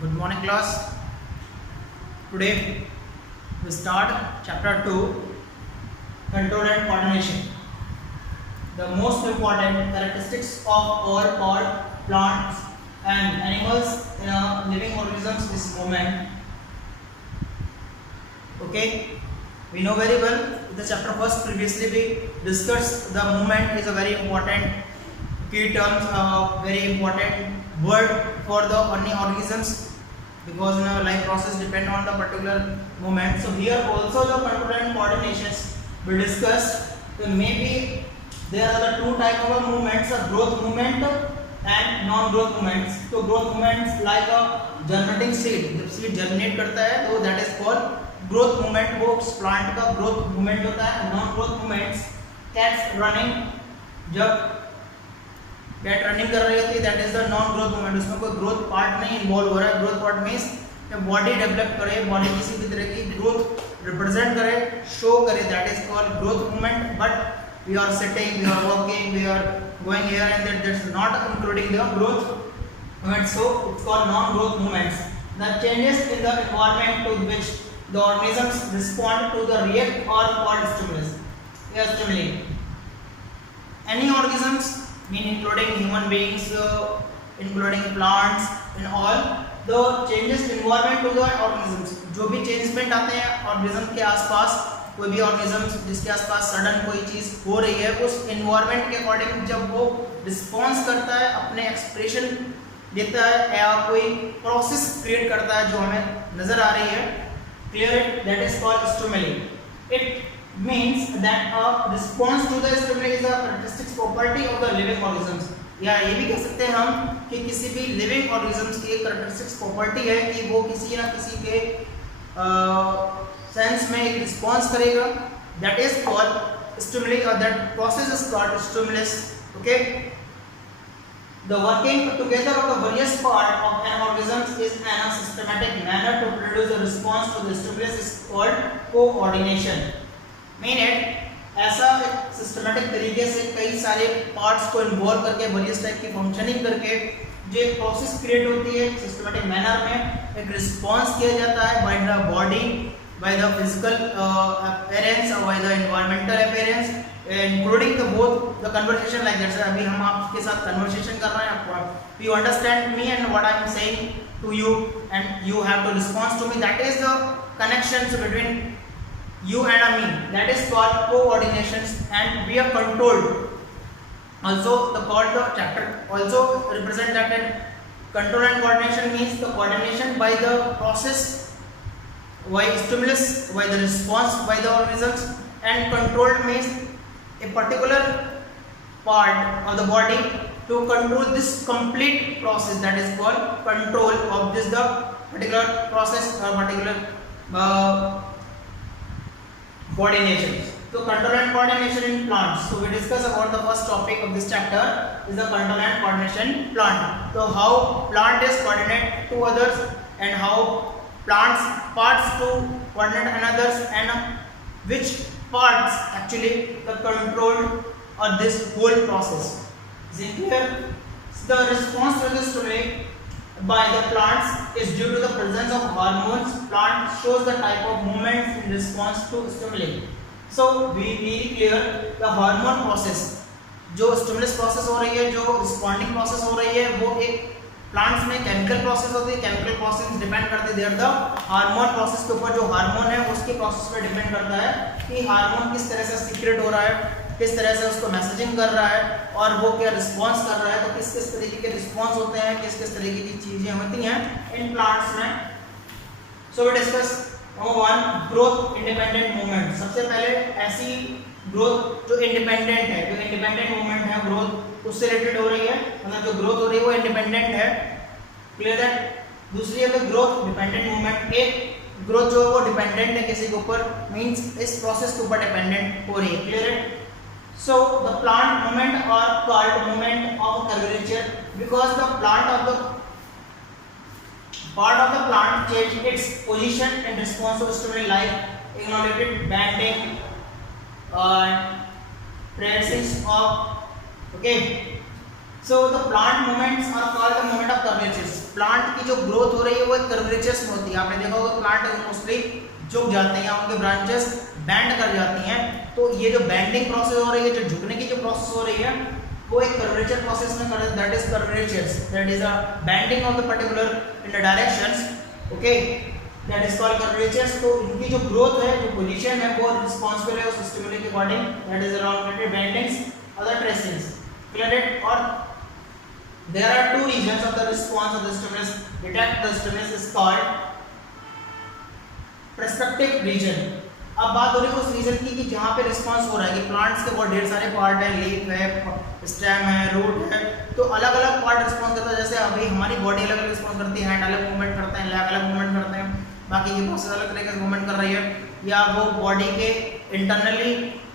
Good morning, class. Today we start chapter 2, control and coordination. The most important characteristics of our plants and animals in a living organisms is movement. Okay, we know very well the chapter first previously we discussed the movement is a very important key terms, very important word for the any organisms because in our life process depend on the particular movement. So here also the control and coordinations we discussed. So maybe there are the two type of movements: a growth movement and non-growth movements. So growth movements like a germinating seed, जब seed germinate करता है तो that is called growth movement. वो plant का growth movement होता है. Non-growth movements, cats running, जब cat running कर रही होती है that is the non growth movement. उसमें कोई ग्रोथ पार्ट नहीं इन्वॉल्व हो रहा है. Growth part means body develop करे, बॉडी किसी भी तरह की ग्रोथ रिप्रेजेंट करे, शो करे, that is called growth movement. But we are sitting, we are working, we are going here and that is not including the growth movement. So it's called non growth movements. The changes in the environment to which the organisms respond to the react are called stimulus या stimuli. Any organisms mean including human beings, including plants and all the changes environment to the organisms. जो भी changement आते हैं organism के आसपास, कोई भी organism जिसके आसपास सडन कोई चीज हो रही है उस एनवायरनमेंट के अकॉर्डिंग जब वो रिस्पॉन्स करता है, अपने एक्सप्रेशन देता है या कोई प्रोसेस क्रिएट करता है जो हमें नजर आ रही है, clear it, that is called stimuli. It means that a response to the stimuli is a characteristic property of the living organisms. या ये भी कह सकते हैं हम कि किसी भी लिविंग ऑर्गेनिजम्स की एक characteristic property है कि वो किसी ना किसी के सेंस में एक रिस्पॉन्स करेगा. that is called stimuli or that process is called stimulus. okay, the working together of the various part of an organism is in a systematic manner to produce a response to the stimulus is called coordination. Main ऐसा systematic तरीके से कई सारे parts को involve करके various type की functioning करके जो एक प्रोसेस क्रिएट होती है सिस्टमेटिक मैनर में, एक रिस्पांस किया जाता है by the body, by the physical appearance और by the environmental appearance, including the both the conversation like that. अभी हम आपके साथ कन्वर्सेशन कर रहे हैं, you understand me and what I am saying to you and you have to respond to me. That is the connections between you and me, that is called coordinations and we are controlled. Also the called the chapter also represent that control and coordination means the coordination by the process, by stimulus, by the response by the organisms, and controlled means a particular part of the body to control this complete process, that is called control of this the particular process or particular coordination. So control and coordination in plants. So we discuss about the first topic of this chapter is the control and coordination plant. So how plant is coordinate to others and how plants parts to coordinate another's and which parts actually the control of this whole process. Is it clear? So the response to this stimuli by the plants is due to the presence of hormones. Plant shows the type of movements in response to stimuli. So we clear the hormone process. जो stimulus process हो रही है, जो responding process हो रही है, वो एक plants में chemical process होती है. chemical process depend करते देर द हार्मोन प्रोसेस के ऊपर. जो हार्मोन है उसके प्रोसेस पे डिपेंड करता है कि हार्मोन किस तरह से सीक्रेट हो रहा है, किस तरह से उसको मैसेजिंग कर रहा है और वो क्या रिस्पांस कर रहा है. तो किस किस तरीके के रिस्पांस होते हैं, किस किस तरीके की चीजें होती हैं इन प्लांट्स में. So we discuss number 1 growth independent movement. सबसे पहले ऐसी ग्रोथ जो इंडिपेंडेंट है, जो इंडिपेंडेंट मूवमेंट है, ग्रोथ उससे रिलेटेड हो रही है, मतलब जो ग्रोथ हो रही है वो इंडिपेंडेंट है. Clear that. दूसरी है ग्रोथ डिपेंडेंट मूवमेंट. एक ग्रोथ जो है वो डिपेंडेंट है किसी के ऊपर, मींस इस प्रोसेस के ऊपर डिपेंडेंट हो रही है. क्लियर है. So the plant movement are called movement of curvature because the plant of the part of the plant change its position in response to stimuli like elongated bending and presence of. okay, so the plant movements are called the movement of curvatures. Plant की जो growth हो रही है वो curvatures में होती है। आपने देखा होगा प्लांट मोस्टली झुक जाते हैं या उनके ब्रांचेस बैंड कर जाती हैं, तो ये जो बैंडिंग प्रोसेस हो रही है, जो झुकने की जो प्रोसेस हो रही है, वो एक कर्वेचर प्रोसेस में कर रहे हैं, that is curvatures, that is a bending of the particular in the directions, okay, that is called curvatures. तो इनकी जो ग्रोथ है, जो पोजीशन है, वो रिस्पांसिबल है उस स्टिमुली के according, that is around bandings, other tracings, clear it. और there are two regions of the response of the stimulus, detect the stimulus is called perspective reason. अब बात हो रही है उस रीजन की कि जहाँ पे रिस्पांस हो रहा है कि प्लांट्स के बहुत ढेर सारे पार्ट हैं, लीफ है, स्टेम है, रूट है, तो अलग अलग पार्ट रिस्पांस करता है। जैसे अभी हमारी बॉडी अलग अलग रिस्पांस करती है, हैंड अलग मूवमेंट करते हैं, लेग अलग मूवमेंट करते हैं, बाकी ये प्रोसेस अलग तरीके से मूवमेंट कर रही है, या वो बॉडी के इंटरनली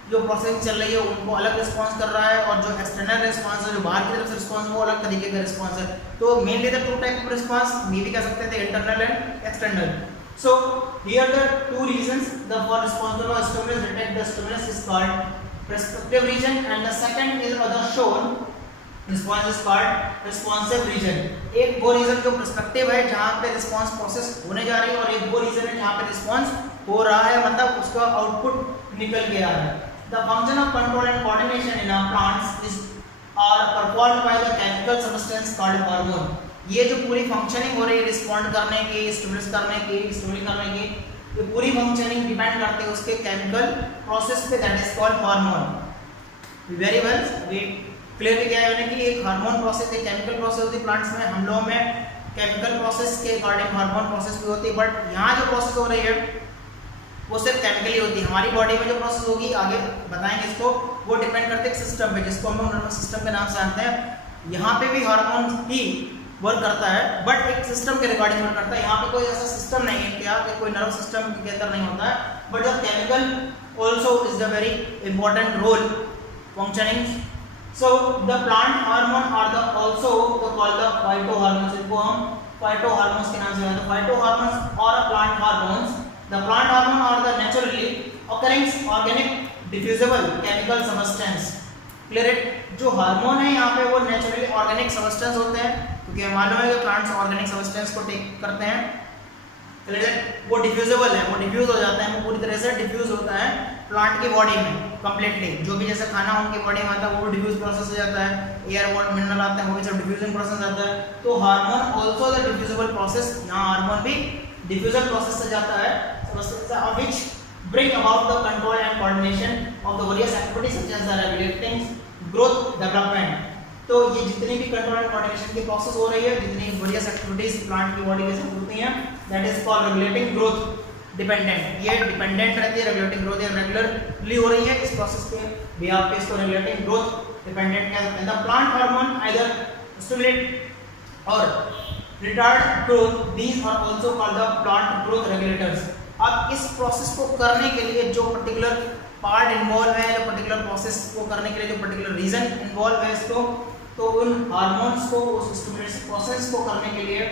जो प्रोसेस चल रही है उनको अलग रिस्पांस कर रहा है, और जो एक्सटर्नल रिस्पांस है, जो बाहर की तरफ से रिस्पांस है, वो अलग तरीके का रिस्पांस है। तो mainly the two type of response ये भी कह सकते थे, internal and external. So here the two reasons, the for responsible of stimulus detect the stimulus is called prospective region, and the second is other shown response is called responsive region। एक वो reason जो prospective है जहाँ पे response process होने जा रही है, और एक वो रीजन है जहाँ पे रिस्पांस हो रहा है, मतलब उसका आउटपुट निकल के आ रहा है। The function of control and coordination in our plants is are performed by the chemical substance called hormone। ये जो पूरी फंक्शनिंग हो रही है रिस्पॉन्ड करने की, स्टिमुलस करने की, स्टिमुलेट करने की, ये पूरी फंक्शनिंग डिपेंड करते हैं उसके केमिकल प्रोसेस पे, that is called hormone. Very well, अभी क्लियर किया है कि एक हार्मोन प्रोसेस, एक केमिकल प्रोसेस होती है प्लांट्स में। हम लोगों में केमिकल प्रोसेस के अकॉर्डिंग हार्मोन प्रोसेस भी होती है, बट यहाँ जो प्रोसेस हो रही है वो सिर्फ केमिकली होती है। हमारी बॉडी में जो प्रोसेस होगी, आगे बताएंगे इसको, वो डिपेंड करते हैं सिस्टम पे, जिसको हम लोग नर्वस सिस्टम के नाम से जानते हैं। यहाँ पे भी हार्मोन ही वर्क करता है, बट एक सिस्टम के रिगार्डिंग वर्क करता है। यहाँ पे कोई ऐसा सिस्टम नहीं है क्या कि कोई नर्व सिस्टम के अंदर नहीं होता है, but the chemical also is the very important role functioning. So the plant hormone are the also called the phyto hormones, इनको हम फाइटो हार्मोन्स के नाम से जानते हैं। फाइटो हार्मोन्स और plant hormones, the plant hormone are the naturally occurring organic diffusible chemical substance, clear it. जो hormone है यहाँ पे वो नेचुरली ऑर्गेनिक सबस्टेंस होते हैं, क्योंकि मालूम है कि प्लांट्स ऑर्गेनिक सबस्टेंस को टेक करते हैं, वो डिफ्यूजिबल है, वो डिफ्यूज हो जाता है, वो पूरी तरह से डिफ्यूज होता है प्लांट की बॉडी में कंप्लीटली। जो भी जैसे खाना उनकी बॉडी में आता है वो डिफ्यूज प्रोसेस हो जाता है, एयर वाटर मिनरल आते हैं वो भी सब डिफ्यूजन प्रोसेस आता है। तो hormone also the diffusible process, यहाँ हार्मोन भी डिफ्यूजन प्रोसेस से जाता है, which bring about the control and coordination of the various activities such as the regulating growth development। तो ये जितनी भी कंट्रोल एंड कोऑर्डिनेशन की प्रोसेस हो रही है, जितनी वेरियस एक्टिविटीज प्लांट की बॉडी के साथ होती हैं, that is called regulating growth dependent. ये डिपेंडेंट रहती है, रेगुलेटिंग ग्रोथ ये रेगुलरली हो रही है, इस प्रोसेस के बिहाफ पे इसको रेगुलेटिंग ग्रोथ डिपेंडेंट कह सकते हैं। The plant hormone either stimulate और retard growth, these are also called the plant growth regulators. अब इस प्रोसेस को करने के लिए जो पर्टिकुलर पार्ट इन्वॉल्व है, जो पर्टिकुलर प्रोसेस को करने के लिए जो पर्टिकुलर रीजन इन्वॉल्व है इसको, तो उन हार्मोन्स को, उस स्टिमुलेशन प्रोसेस को करने के लिए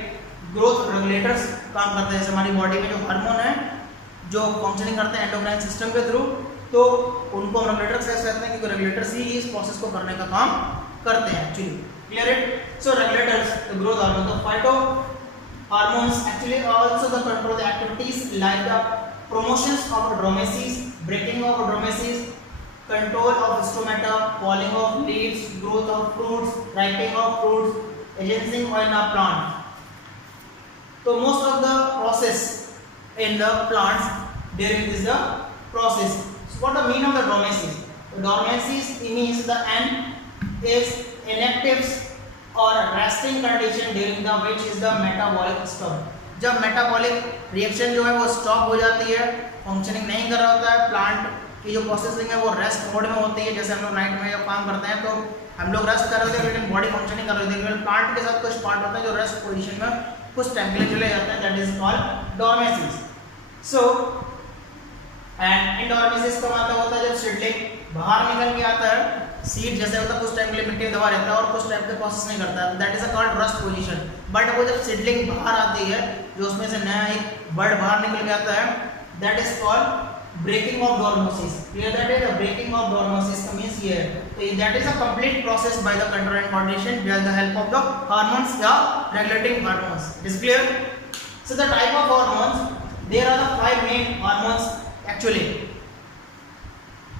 ग्रोथ रेगुलेटर्स काम करते हैं। जैसे हमारी बॉडी में जो हार्मोन है जो फंक्शनिंग करते हैं एंडोक्राइन सिस्टम के थ्रू, तो उनको हम रेगुलेटर्स कहते हैं, क्योंकि रेगुलेटर्स ही इस प्रोसेस को करने का काम करते हैं actually, clear it. So regulators the growth hormone, the phyto hormones actually also the control the activities like the promotions of dromeces, breaking of dromeces, control of stomata, falling of leaves, growth of fruits, ripening of fruits, agencing in a plant। So most of the process in the plants during this the process. So what the mean of the dromeces? The dromeces means the end is inactive or resting condition during the which is the metabolic stop। जब metabolic reaction जो है वो stop हो जाती है, functioning नहीं कर रहा होता है, प्लांट की जो प्रोसेसिंग है वो रेस्ट मोड में होती है। जैसे हम लोग नाइट में जब काम करते हैं तो हम लोग रेस्ट कर रहे थे, लेकिन बॉडी फंक्शनिंग कर रही थी, लेकिन प्लांट के साथ कुछ पार्ट होता है जो रेस्ट पोजीशन में कुछ टाइम के लिए चले जाते हैं, that is called dormancy. So and in dormancy का मतलब होता है जब सीडलिंग बाहर निकल के आता है, सीड जैसे होता है कुछ टाइम के लिए मिट्टी में दबा रहता है और कुछ टाइम के प्रोसेस नहीं करता है, that is a called rust position. But वो जब सीडलिंग बाहर आती है, जो उसमें से नया एक बर्ड बाहर निकल के आता है, that is called breaking of dormosis. Clear that is the breaking of dormosis means here. So that is a complete process by the control and coordination with the help of the hormones या regulating hormones. It is clear? So the type of hormones, there are the 5 main hormones actually.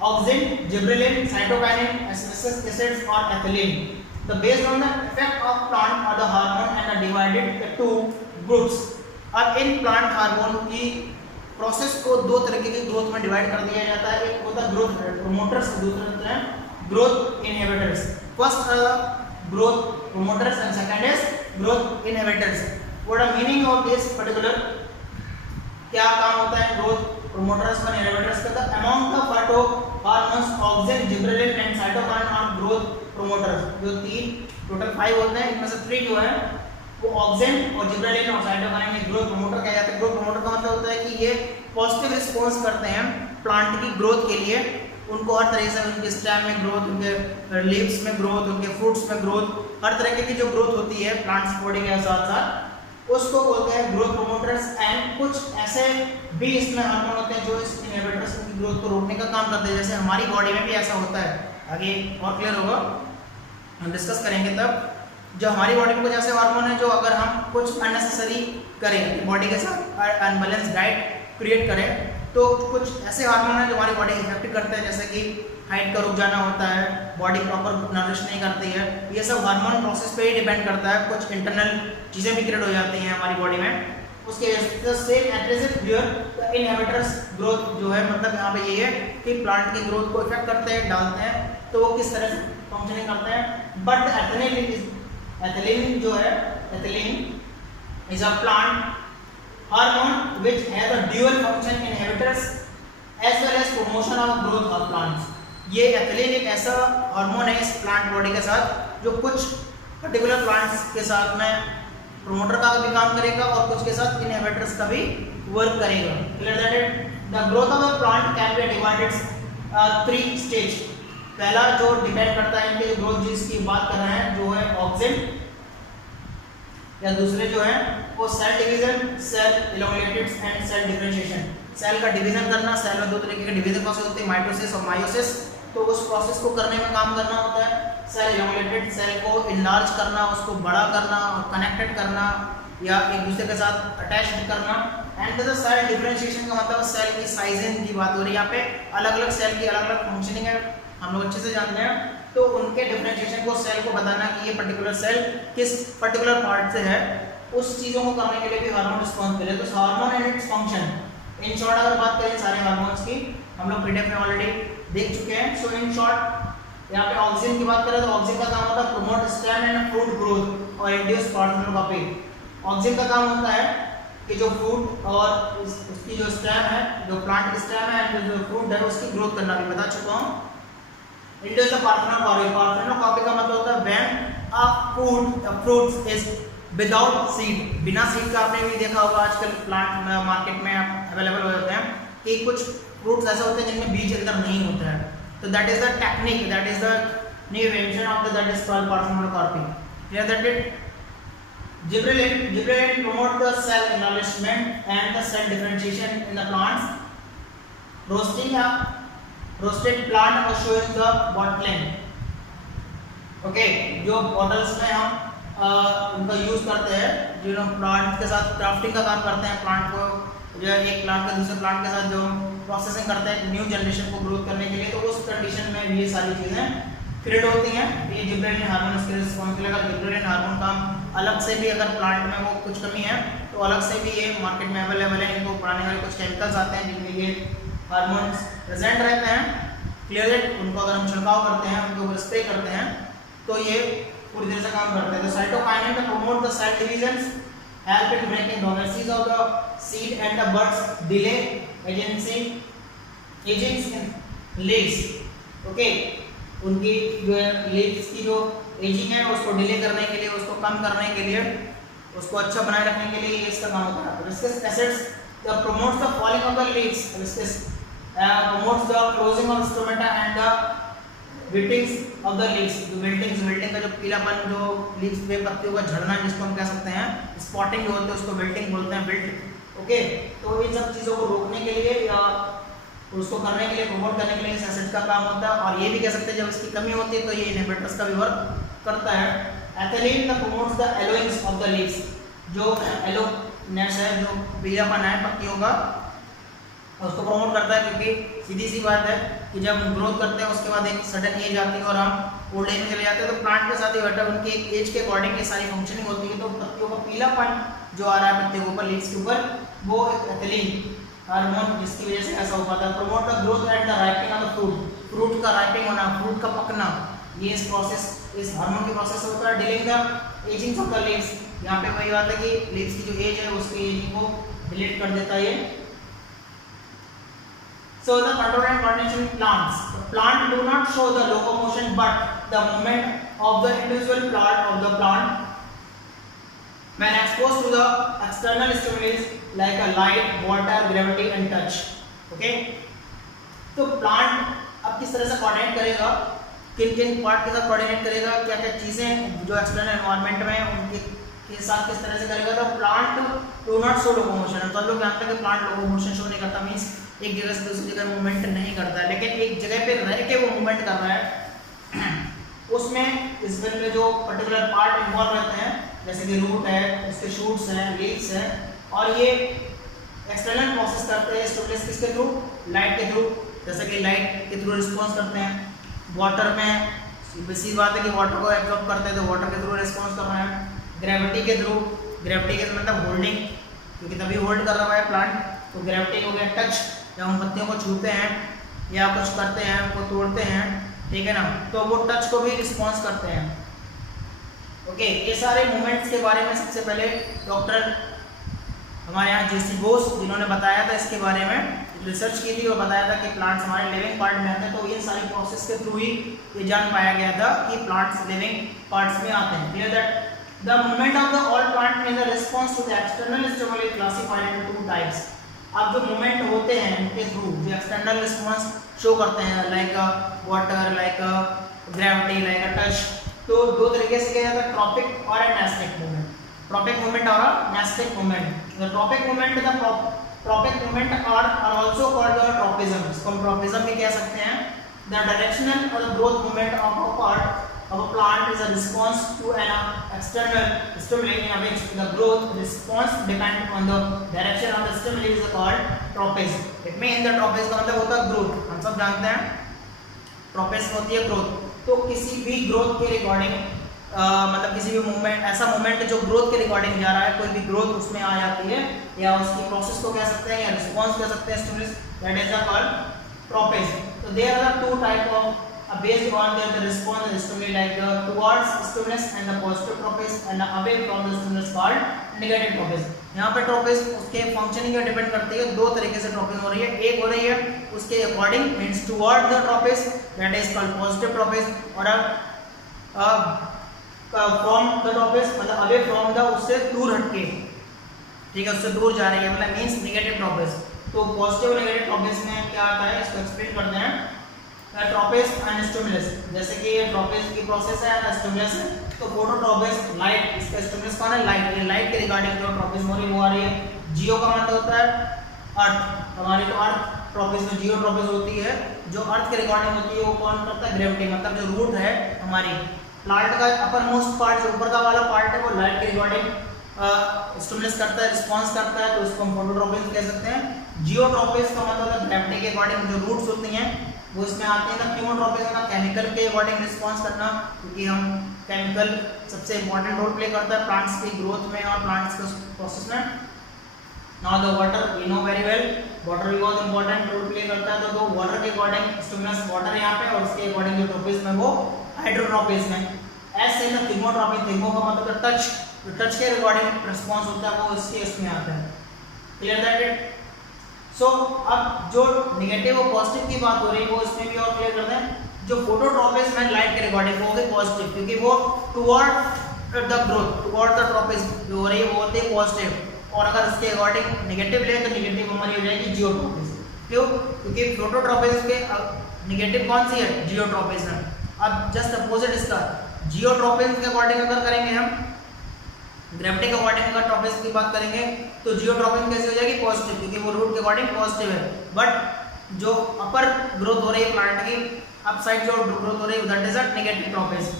Auxin, gibberellin, cytokinin, amino acids or ethylene. The based on the effect of plant or the hormone and are divided into groups. अब in plant hormone की process को दो तरीके के growth में divide कर दिया जाता है. एक होता है ग्रोथ प्रोमोटर्स, दूसरा होता है growth inhibitors. First growth promoters and second is growth inhibitors. What are meaning of this particular, क्या काम होता है ग्रोथ प्रोमोटर्स और इनहिबिटर्स का? The amount of phyto hormones auxin, gibberellin and cytokinin are growth promoters. जो तीन total 5 होते हैं, इनमें से 3 जो है वो ऑक्सिन और जिबरेलिन और साइटोकाइन एक ग्रोथ प्रोमोटर कहा जाता है. ग्रोथ प्रोमोटर का मतलब होता है कि ये पॉजिटिव रिस्पांस करते हैं प्लांट की ग्रोथ के लिए. उनको हर तरह से उनके स्टेम में ग्रोथ, उनके लीव्स में ग्रोथ, उनके फ्रूट्स में ग्रोथ, हर तरह की जो ग्रोथ होती है प्लांट्स बॉडी के साथ साथ उसको बोलते हैं ग्रोथ प्रोमोटर्स. एंड कुछ ऐसे भी इसमें हार्मोन होते हैं जो इस इनहिबिटर्स की ग्रोथ को रोकने का काम करते हैं. जैसे हमारी बॉडी में भी ऐसा होता है, आगे और क्लियर होगा, हम डिस्कस करेंगे तब. जो हमारी बॉडी में कुछ ऐसे हार्मोन है जो अगर हम कुछ अननेसेसरी करें, बॉडी के साथ अनबैलेंस डाइट क्रिएट करें, तो कुछ ऐसे हार्मोन है जो हमारी बॉडी इफेक्ट करते हैं. जैसे कि हाइट का रुक जाना होता है, बॉडी प्रॉपर नरिश नहीं करती है. ये सब हार्मोन प्रोसेस पे ही डिपेंड करता है. कुछ इंटरनल चीज़ें भी क्रिएट हो जाती हैं हमारी बॉडी में, उसके वजह से इनहिबिटर्स ग्रोथ जो है, मतलब यहाँ पे ये है कि प्लांट की ग्रोथ को इफेक्ट करते हैं, डालते हैं, तो वो किस तरह से फंक्शनिंग करते हैं. बट एथिलीन जो है, ethylene is a plant hormone which has a dual function, inhibitors as well as promotion of growth of plants. ये एथिलीन एक ऐसा हार्मोन है इस प्लांट बॉडी के साथ जो कुछ पर्टिकुलर प्लांट्स के साथ में प्रोमोटर का भी काम करेगा और कुछ के साथ इनहिबिटर्स का भी वर्क करेगा. Clear that it? The growth of a plant can be divided 3 stage. पहला जो डिपेंड करता है इनके जो ग्रोथ जिसकी बात कर रहे हैं जो है ऑक्सिन, या दूसरे जो है वो cell division, cell elongated and cell differentiation. Cell का डिवीजन करना, सेल में दो तरीके के डिवीजन प्रोसेस होते हैं, माइटोसिस और मायोसिस. तो उस प्रोसेस को करने में काम करना होता है. सेल इलोंगेटेड, सेल को इनलार्ज करना, उसको बड़ा करना और कनेक्टेड करना या एक दूसरे के साथ अटैच करना. एंड द सेल डिफरेंशिएशन का मतलब सेल की साइजिंग की बात हो रही है. यहाँ पे अलग अलग सेल की अलग अलग फंक्शनिंग है, हम लोग अच्छे से जानते हैं. तो उनके डिफरेंशिएशन को, सेल को बताना कि ये पर्टिकुलर सेल किस पर्टिकुलर पार्ट से है, उस चीज़ों को करने के लिए भी हार्मोन रिस्पॉन्सिबल है. तो hormone and its function, in short अगर बात करें सारे हार्मोन्स की, हम लोग पीडीएफ में ऑलरेडी देख चुके हैं. सो इन शॉर्ट यहाँ पे ऑक्सिन की बात करें तो ऑक्सिन का काम होता है promote stem and fruit growth और इंड्यूस पार्थेनोकॉपी. ऑक्सिन का काम होता है कि जो फ्रूट और उसकी जो स्टेम है, जो प्लांट स्टेम है एंड जो फ्रूट है उसकी ग्रोथ करना भी बता चुका हूँ. Induce the पार्थेनोकॉपी. पार्थेनोकॉपी का मतलब होता है when a fruit is without seed. बिना सीड का आपने भी देखा होगा आजकल प्लांट मार्केट में अवेलेबल हो जाते हैं कि कुछ फ्रूट्स ऐसे होते हैं जिनमें बीज अंदर नहीं होता है. तो that is the technique, that is the new invention of the that is called parthenocarpy. Clear that it? Gibberellin promote the cell enlargement and the cell differentiation in the plants. Roasted plant or showing the bottling. Okay, जो bottles में हम उनका use करते हैं, जो plant के साथ crafting का काम करते हैं, प्लांट को जो है एक प्लांट का दूसरे प्लांट के साथ जो प्रोसेसिंग करते हैं न्यू जनरेशन को ग्रोथ करने के लिए, तो उस कंडीशन में भी ये सारी चीज़ें क्रिएट होती हैं. ये जिब्रेलिन हार्मोन इसके रिस्पॉन्सिबल है. जिब्रेलिन हार्मोन का अलग से भी अगर प्लांट में वो कुछ कमी है तो अलग से भी ये मार्केट में अवेलेबल है. इनको बढ़ाने वाले कुछ केमिकल्स आते हैं जिनमें ये हार्मोन्स प्रेजेंट रहते हैं. क्लियर है? उनको अगर हम छिड़काव करते हैं, उनको ऊपर स्प्रे करते हैं, तो ये पूरी तरह से काम करते हैं. तो cytokinin to promote the cell divisions, help in breaking dormancy of the seed and the buds, delay agents in leaves. Okay, उनकी जो है लीव्स की जो एजिंग है उसको डिले करने के लिए, उसको कम करने के लिए, उसको अच्छा बनाए रखने के लिए इसका काम होता है. विस्कस acids the promotes the falling of the leaves, विस्कस promotes the closing of stomata and the wiltings of the leaves. जो विल्टिंग का जो पीलापन, जो लीव्स पे पत्तियों का झड़ना जिसको हम कह सकते हैं, स्पॉटिंग जो होते हैं उसको विल्टिंग बोलते हैं, विल्ट. ओके, तो इन सब चीज़ों को रोकने के लिए या तो उसको करने के लिए, प्रमोट करने के लिए इस एसिड का काम होता है। और ये भी कह सकते हैं जब इसकी कमी होती है तो ये इनहिबिटर्स का भी वर्क करता है। Ethylene the promotes the yellowings of the leaves, जो एलोनेस है, जो पीलापन है पत्तियों का, उसको प्रमोट करता है। क्योंकि सीधी सी बात है कि जब ग्रोथ करते हैं उसके बाद एक सडन एज आती है और हम ओल्ड एज में चले जाते हैं, तो प्लांट के साथ ही बेटा उनके एज के अकॉर्डिंग ये सारी फंक्शनिंग होती है। तो पत्तियों का पीलापन जो आ रहा है पत्तियों के ऊपर, लीव्स के ऊपर, वो एक एथिलीन हार्मोन जिसकी वजह से ऐसा हो पाता है। Promote the growth and the ripening of the fruit, fruit का राइपिंग होना, फ्रूट का पकना, ये इस प्रोसेस, इस हार्मोन के प्रोसेस होता है। Dealing the ageing of the leaves, यहाँ पे वही बात है कि लीव्स की जो एज है उसकी एजिंग को डिलीट कर देता है ये। So the control and coordination in plants. The plant do not show the locomotion but the movement of the individual part of the plant when exposed to the external stimuli like a light, water, gravity and touch. Okay? तो plant अब किस तरह से coordinate करेगा, किन किन part के साथ कोऑर्डिनेट करेगा, क्या क्या चीजें जो एक्सटर्नल एनवायरनमेंट में उनके के साथ किस तरह से करेगा। तो plant do not show locomotion, तो लोग जानते हैं कि प्लांट लोकोमोशन शो नहीं करता, मींस एक जगह से दूसरी जगह मूवमेंट नहीं करता है, लेकिन एक जगह पे रह के वो मूवमेंट कर रहा है। उसमें इस पेड़ में जो पर्टिकुलर पार्ट इन्वॉल्व रहते हैं, जैसे कि रूट है, उसके शूट्स हैं, लीव्स हैं, और ये एक्सटर्नल प्रोसेस करते हैं स्टिमुलस किसके थ्रू, लाइट के थ्रू, जैसे कि लाइट के थ्रू रिस्पॉन्स करते हैं। वाटर में बेसिक बात है कि वाटर को एब्जॉर्ब करते हैं, तो वाटर के थ्रू रिस्पॉन्स कर रहे हैं। ग्रेविटी के थ्रू, ग्रेविटी के मतलब होल्डिंग, क्योंकि तभी होल्ड कर रहा है प्लांट, तो ग्रेविटी हो गया। टच, जब हम पत्तियों को छूते हैं या कुछ करते हैं, उनको तोड़ते हैं, ठीक है ना, तो वो टच को भी रिस्पॉन्स करते हैं। ओके, ये सारे मूवमेंट्स के बारे में सबसे पहले डॉक्टर हमारे यहाँ जेसी बोस, जिन्होंने बताया था इसके बारे में, रिसर्च की थी और बताया था कि प्लांट्स हमारे लिविंग पार्ट में आते हैं। तो ये सारी प्रोसेस के थ्रू ही ये जान पाया गया था कि प्लांट्स लिविंग पार्ट्स में आते हैं। Clear that the movement of the all plant is a response to the external stimuli classified into two types. अब जो मूवमेंट होते हैं उनके थ्रू जो एक्सटर्नल रिस्पॉन्स शो करते हैं, like water, like gravity, like touch, तो दो तरीके से किया जाता है, ट्रॉपिक और नेस्टिक मूवमेंट। ट्रॉपिक मूवमेंट और nastic movement. The tropic movement, tropic movement are also called the tropism, इसको हम ट्रॉपिज्म भी कह सकते हैं। द डायरेक्शनल और growth movement of a part of a plant is a response to an external stimuli in which the growth response depends on the direction of the stimuli is called tropism. It means the tropism का मतलब होता है growth, हम सब जानते हैं tropism होती है growth। तो किसी भी growth के रिकॉर्डिंग मतलब किसी भी मूवमेंट, ऐसा मूवमेंट जो ग्रोथ के रिकॉर्डिंग जा रहा है, कोई भी ग्रोथ उसमें आ जाती है या उसकी प्रोसेस को कह सकते हैं या रिस्पॉन्स कह सकते हैं stimulus, that is called tropism. So there are two type of based on the response of the stimuli, like the towards stimulus and the positive tropism and the away from the stimulus called negative tropism. यहाँ पे tropism उसके functioning पे depend करती है। दो तरीके से tropism हो रही है, एक हो रही है उसके according, means toward the tropism, that is called positive tropism, और फ्रॉम द tropism मतलब away from the, उससे दूर हटके, ठीक है, उससे दूर जा रही है, मतलब मींस नेगेटिव tropism। तो पॉजिटिव और नेगेटिव tropism में क्या आता है, इसको एक्सप्लेन करते हैं। ट्रॉपिज्म एंड स्टिमुलस, जैसे कि ये ट्रॉपिज्म की प्रोसेस है और स्टिमुलस है, तो फोटोट्रॉपिज्म लाइट, इसका स्टिमुलस कौन है, लाइट, ये लाइट के रिगार्डिंग जो ट्रॉपिज्म हो रही है वो आ रही है। जियो का मतलब होता है अर्थ, हमारी तो अर्थ ट्रॉपिज्म, जियो ट्रॉपिज्म होती है जो अर्थ के रिगार्डिंग होती है, वो कौन करता है, ग्रेविटी, मतलब जो रूट है हमारी प्लांट का अपर मोस्ट पार्ट, जो ऊपर का वाला पार्ट है, वो लाइट के रिगार्डिंग स्टिमुलस करता है, रिस्पॉन्स करता है, तो उसको हम फोटोट्रॉपिज्म कह सकते हैं। जियोट्रॉपिज्म का मतलब है ग्रेविटी के अकॉर्डिंग जो रूट्स होती हैं वो इसमें आते हैं। ना कीमोट्रॉपिज्म का केमिकल के अकॉर्डिंग रिस्पॉन्स करना, क्योंकि हम केमिकल सबसे इंपॉर्टेंट रोल प्ले करता है प्लांट्स की ग्रोथ में और प्लांट्स के प्रोसेस में। Now the water, we know very well, water भी बहुत इंपॉर्टेंट रोल प्ले करता है। तो वाटर के अकॉर्डिंग स्टिमुलस वाटर यहाँ पे, और उसके अकॉर्डिंग जो ट्रॉपिज्म है वो हाइड्रोट्रॉपिज्म है। ऐसे ना थर्मोट्रॉपिज्म, थर्मो का मतलब टच, जो टच के अकॉर्डिंग रिस्पॉन्स होता है वो इसके इसमें आता है। Clear that it? सो अब जो नेगेटिव और पॉजिटिव की बात हो रही है वो इसमें भी और क्लियर करते हैं। जो फोटोट्रॉपिज्म है लाइट के रिगार्डिंग वो होगी पॉजिटिव, क्योंकि वो toward the growth, toward the tropism जो हो रही है वो होती है पॉजिटिव, और अगर इसके अकॉर्डिंग नेगेटिव ले तो नेगेटिव हमारी हो जाएगी जियोट्रॉपिज्म। क्यों? क्योंकि फोटोट्रॉपिज्म के नेगेटिव कौन सी है, जियोट्रॉपिज्म। अब जस्ट अपोजिट इसका, जियोट्रॉपिज्म के अकॉर्डिंग अगर करेंगे हम, ग्रेविटी के अकॉर्डिंग अगर ट्रॉपिज्म की बात करेंगे तो जियोट्रॉपिज्म कैसे हो जाएगी, पॉजिटिव, क्योंकि वो रूट के अकॉर्डिंग पॉजिटिव है। बट जो अपर ग्रोथ हो रही है प्लांट की, अप साइड जो ग्रोथ हो रही है that is a negative tropism.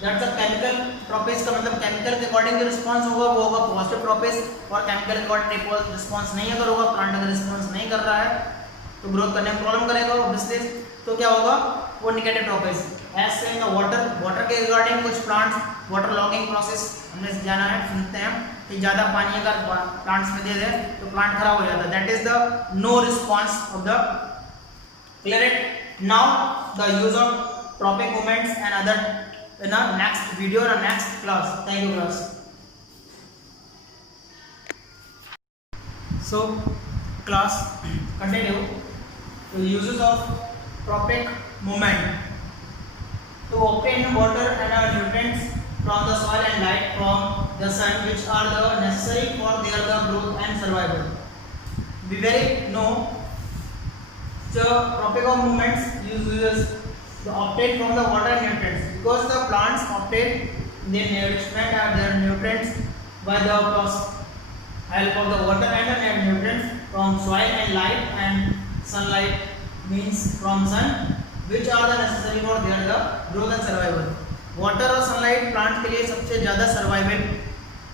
That's a chemical tropism का मतलब केमिकल के अकॉर्डिंग जो रिस्पांस होगा वो होगा पॉजिटिव ट्रॉपिस, और केमिकल के अकॉर्डिंग रिस्पांस नहीं अगर होगा, प्लांट अगर रिस्पांस नहीं कर रहा है तो ग्रोथ करने में प्रॉब्लम करेगा ऑब्वियसली, तो क्या होगा वो नेगेटिव ट्रॉपिस। एज सेम वाटर के रिगार्डिंग कुछ प्लांट्स वाटर लॉगिंग प्रोसेस हमने जाना है, सुनते हैं कि ज़्यादा पानी अगर प्लांट्स में दे दें तो प्लांट खराब हो जाता है, that is the no response of the clear. Now the use of tropic movements and other in our next video or next class. Thank you class. So class continue. The uses of tropic movement to obtain water and nutrients from the soil and light from the sun, which are the necessary for their the growth and survival. We very know the tropic of movements uses the obtain from the water and nutrients, because the plants obtain their nourishment and their nutrients by the help of the water and the nutrients from soil and light and sunlight, means from sun, which are the necessary for their the growth and survival. Water और sunlight plant के लिए सबसे ज़्यादा survival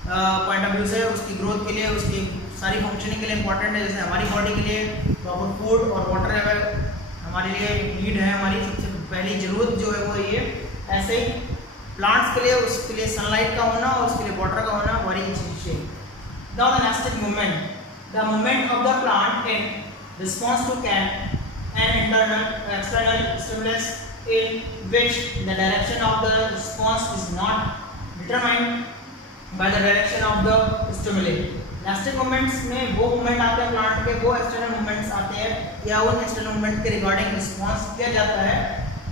point of view से उसकी growth के लिए, उसकी सारी फंक्शनिंग के लिए इंपॉर्टेंट है। जैसे हमारी बॉडी के लिए प्रॉपर फूड और वाटर अगर हमारे लिए नीड है, हमारी सबसे पहली ज़रूरत जो है वो ये, ऐसे ही प्लांट्स के लिए उसके लिए सनलाइट का होना और उसके लिए वाटर का होना बड़ी चीज़ है। Now the next movement, the movement of the plant in response to can and internal external stimulus in which the direction of the response is not determined by the direction of the stimuli. Elastic movements में वो movement आते हैं plant के, वो external movements आते हैं या उन एक्सटर्नल मूवमेंट के रिगार्डिंग रिस्पॉन्स किया जाता है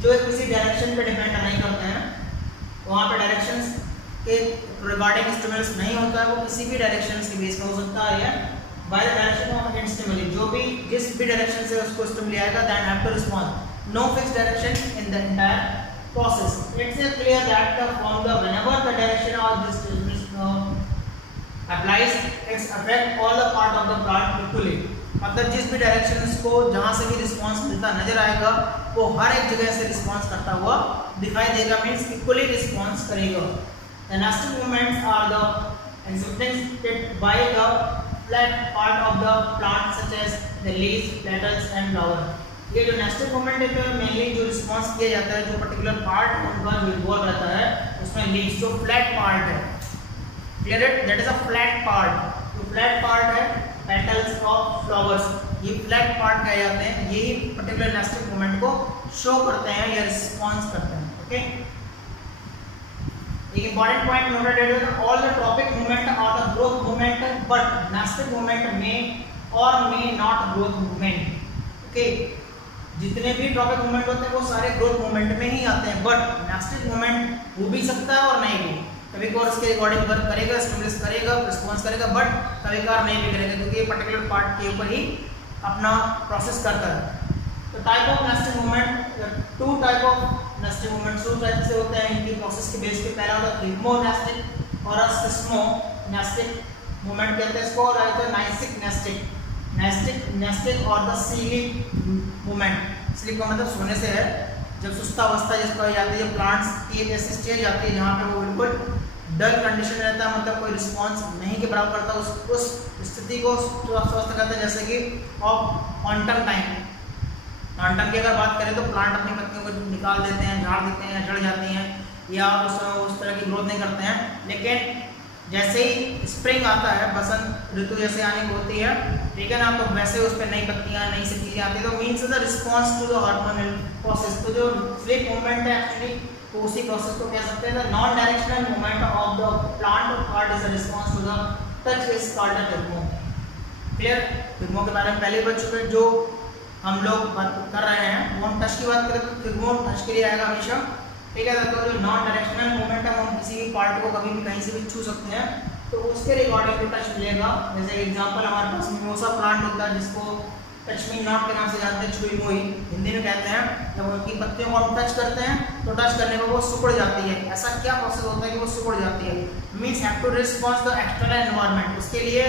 जो किसी डायरेक्शन पे डिपेंड नहीं करते हैं। वहाँ पे डायरेक्शंस के रिगार्डिंग स्टिमुलस नहीं होता है, वो किसी भी डायरेक्शंस के बेस पे हो सकता है, या by the direction of an stimuli, जो भी जिस भी डायरेक्शन से उसको स्टिमुली आएगा that have to respond, no fixed direction in the entire process. It's clear that from the whenever the direction of this applies, its affect all the part of the plant equally. मतलब जिस भी direction को जहाँ से भी response मिलता नजर आएगा वो हर एक जगह से रिस्पांस करता हुआ दिखाई देगा, मीन्स इक्वली रिस्पांस करेगा। The elastic movements are the exhibited by the flat part of the plant such as the leaves, petals and flower. ये जो नेस्टेड मूवमेंट है तो मेनली जो रिस्पांस किया जाता है, जो पर्टिकुलर पार्ट उनका जो इन्वॉल्व रहता है उसमें लीव्स जो फ्लैट पार्ट है, क्लियर है, that is a flat part. जो फ्लैट पार्ट है पेटल्स ऑफ फ्लावर्स, ये फ्लैट पार्ट कहे जाते हैं, यही पर्टिकुलर नेस्टेड मूवमेंट को शो करते हैं या रिस्पांस करते हैं। ओके, एक इंपॉर्टेंट पॉइंट नोटेड है, all the tropic movement are the growth movement but nastic movement में और may not growth movement. Okay, जितने भी ट्रॉपिक मूवमेंट होते हैं वो सारे ग्रोथ मूवमेंट में ही आते हैं, बट नेस्टेड मूवमेंट हो भी सकता है और नहीं भी, कभी कभार उसके अकॉर्डिंग वर्क करेगा, स्टिमुलस करेगा, रिस्पॉन्स करेगा, बट कभी कभार नहीं भी करेगा क्योंकि ये पर्टिकुलर पार्ट के ऊपर ही अपना प्रोसेस करता है। तो type of nastic movement, two type of nastic movement two type से होते हैं इनकी प्रोसेस के बेस पे। पहला होता है फिग्मोनेस्टिक और सिस्मोनेस्टिक मूवमेंट कहते हैं इसको, और आता है नाइसिक नेस्टिक, नेस्टिक और द सीलिक मूवमेंट। स्लीप का मतलब सोने से है, जब सुस्ता अवस्था जिसको कही जाती है, जब प्लांट्स की एक ऐसी स्टेज आती है जहाँ पे वो बिल्कुल डल कंडीशन रहता है, मतलब कोई रिस्पांस नहीं के बराबर करता, उस स्थिति को अवस्था कहते हैं। जैसे कि ऑफ ऑटम टाइम, ऑटम की अगर बात करें तो प्लांट अपनी पत्तियों को निकाल देते हैं, झाड़ देते हैं, झड़ जाती हैं या उस तरह की ग्रोथ नहीं करते हैं, लेकिन जैसे ही स्प्रिंग आता है, बसंत ऋतु जैसे आने की होती है, ठीक है ना, तो वैसे उस पर नई पत्तियां नई सी चीजें आती है, तो means the response to the hormonal process. तो जो स्लीप मूवमेंट है एक्चुअली तो उसी प्रोसेस को कह सकते हैं the non directional movement of the plant part is the response to the touch is called the thigmo. Clear, thigmo के बारे में पहले ही बच चुके, जो हम लोग बात कर रहे हैं वो हम टच की बात करें तो फिग्मो टच के लिए आएगा हमेशा, ठीक है। तो जो नॉन डायरेक्शनल मूवमेंट है हम किसी भी पार्ट को कभी भी कहीं से भी छू सकते हैं, तो उसके रिगार्डिंग जो टच मिलेगा, जैसे एग्जांपल हमारे पास मिमोसा प्लांट होता है जिसको टच मी नॉट के नाम से जानते हैं, छुई मुई हिंदी में कहते हैं। जब उनकी पत्तियों को हम टच करते हैं तो टच करने पर वो सिकुड़ जाती है। ऐसा क्या प्रोसेस होता है कि वो सिकुड़ जाती है? Means have to response the external environment. उसके लिए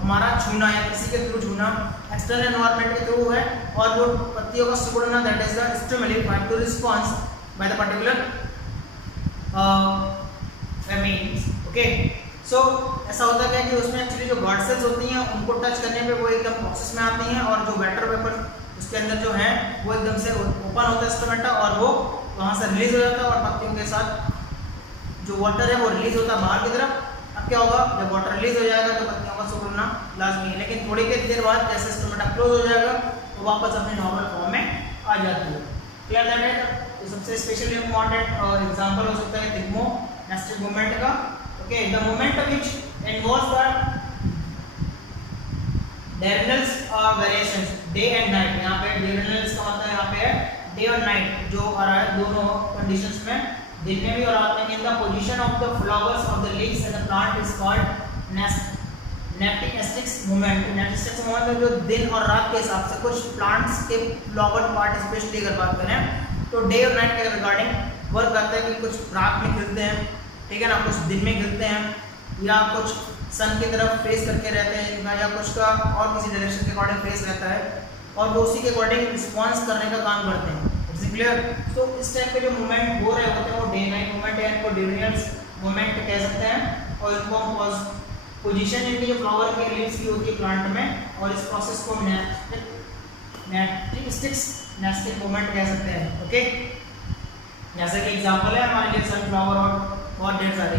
हमारा छूना या किसी के थ्रू छूना एक्सटर्नल एनवायरनमेंट के थ्रू है, और जो पत्तियों का सिकुड़ना that is the stimuli have to response by the particular means. Okay, so ऐसा होता है कि उसमें एक्चुअली जो गॉड सेल्स होती हैं उनको टच करने पे वो एकदम प्रोसेस में आती हैं, और जो वेटर वेपर उसके अंदर जो है वो एकदम से ओपन होता है स्टोमेटा, और वो वहाँ से रिलीज हो जाता है, और पत्तियों के साथ जो वाटर है वो रिलीज होता है बाहर की तरफ। अब क्या होगा, जब वाटर रिलीज हो जाएगा तो पत्तियों का सिकुड़ना लाजमी है, लेकिन थोड़ी देर बाद जैसे स्टोमेटा क्लोज हो जाएगा तो वापस अपने नॉर्मल फॉर्म में आ जाती है। क्लियर दैट है? तो सबसे स्पेशली इम्पॉर्टेंट एग्जांपल हो सकता है थिग्मो नेस्टेड मूवमेंट का। Okay, the movement which involves the diurnal variations day and night. यहाँ पे diurnal का मतलब यहाँ पे है डे और नाइट जो आ रहा है दोनों कंडीशंस में, दिन में भी और रात में। In the position of the flowers of the leaves and the plant is called nyctinastic movement. Nyctinastic movement जो दिन और रात के हिसाब से कुछ प्लांट्स के फ्लावर पार्ट स्पेशली अगर बात करें तो डे और नाइट के रिगार्डिंग वर्क करता है कि कुछ रात में खिलते हैं, ठीक है ना, कुछ दिन में खिलते हैं, या कुछ सन की तरफ फेस करके रहते हैं इनका, या कुछ का और किसी डायरेक्शन के अकॉर्डिंग फेस रहता है, और वो उसी के अकॉर्डिंग रिस्पॉन्स करने का काम करते हैं। It's clear? तो इस टाइप के जो मूवमेंट हो रहे होते हैं वो डे नाइट मूवमेंट है, इनको डियूरनल मूवमेंट कह सकते हैं, और इनको हम पोजीशन इनकी जो फ्लावर के लीव्स की होती है प्लांट में, और इस प्रोसेस को नेस्टिक मूवमेंट कह सकते हैं। ओके, जैसे कि एग्जांपल है हमारे लिए सनफ्लावर और ढेर सारे।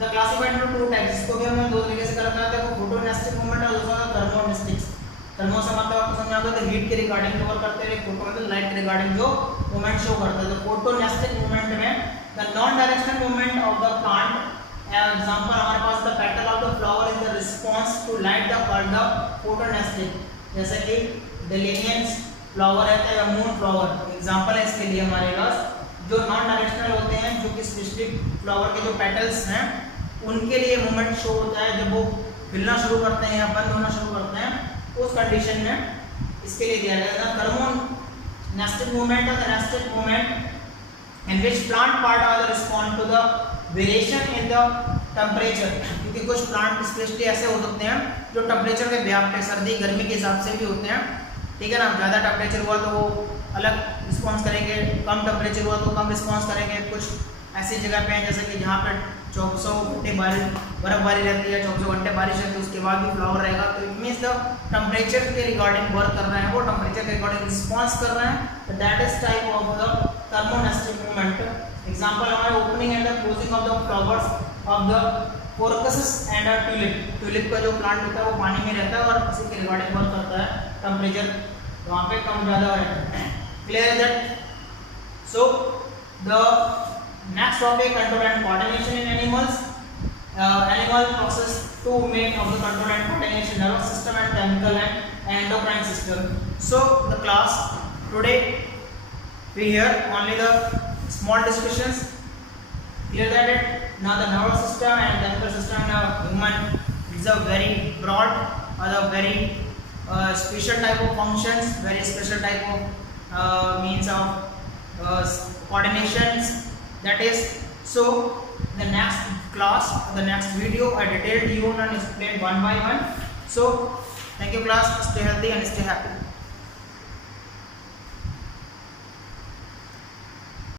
The classified into two types, इसको भी हमने दो तरीके से कर रखा है, फोटोनेस्टिक मूवमेंट और दूसरा थर्मोनेस्टिक्स। थर्मो से मतलब आपको समझ आता है हीट के रिगार्डिंग कवर करते हैं, फोटो मतलब लाइट के रिगार्डिंग जो मूवमेंट शो करता है। तो फोटोनेस्टिक मूवमेंट में the non directional movement of the plant, example हमारे पास the petal of the flower is the response to light the called the photonastic. जैसे कि डेलिनियंस फ्लावर है या मून फ्लावर एग्जांपल है इसके लिए हमारे पास। जो नॉन डायरेक्शनल होते हैं, जो कि स्पेसिफिक फ्लावर के जो पेटल्स हैं उनके लिए मूवमेंट शो होता है जब वो खिलना शुरू करते हैं या बंद होना शुरू करते हैं, उस कंडीशन में इसके लिए दिया गया है थर्मोनेस्टिक मूवमेंट और nastic movement in which plant part are respond to the variation in the temperature. क्योंकि कुछ प्लांट स्पेशली ऐसे हो सकते हैं जो टेम्परेचर के व्याप पे सर्दी गर्मी के हिसाब से भी होते हैं, ठीक है ना। ज़्यादा टेम्परेचर हुआ तो वो अलग रिस्पॉन्स करेंगे, कम टेम्परेचर हुआ तो कम रिस्पॉन्स करेंगे। कुछ ऐसी जगह पे हैं जैसे कि जहाँ पे 2400 घंटे बर्फबारी रहती है, 2400 घंटे बारिश रहती है, उसके बाद भी फ्लावर रहेगा। तो इट मीन्स द टेम्परेचर के रिगार्डिंग वर्क कर रहे हैं, वो टेम्परेचर के रिगार्डिंग रिस्पॉन्स कर रहे हैं, तो that is type of the thermonastic movement. Example हमारे opening and the closing of the flowers of the crocus and a tulip. Tulip का जो प्लांट होता है वो पानी में रहता है और उसी के रिगार्डिंग वर्क करता है, टेम्परेचर वहाँ पे कम ज़्यादा रहता है। Clear that? So the next topic, control and coordination in animals. Animal process two main of the control and coordination: nervous system and chemical and endocrine system. So the class today we hear only the small discussions. Clear that it? Now the nervous system and chemical system in a human is a very broad or a very special type of functions, very special type of means of coordinations. That is, so the next class, the next video, I detailed you and explain one by one. So thank you class, stay healthy and stay happy.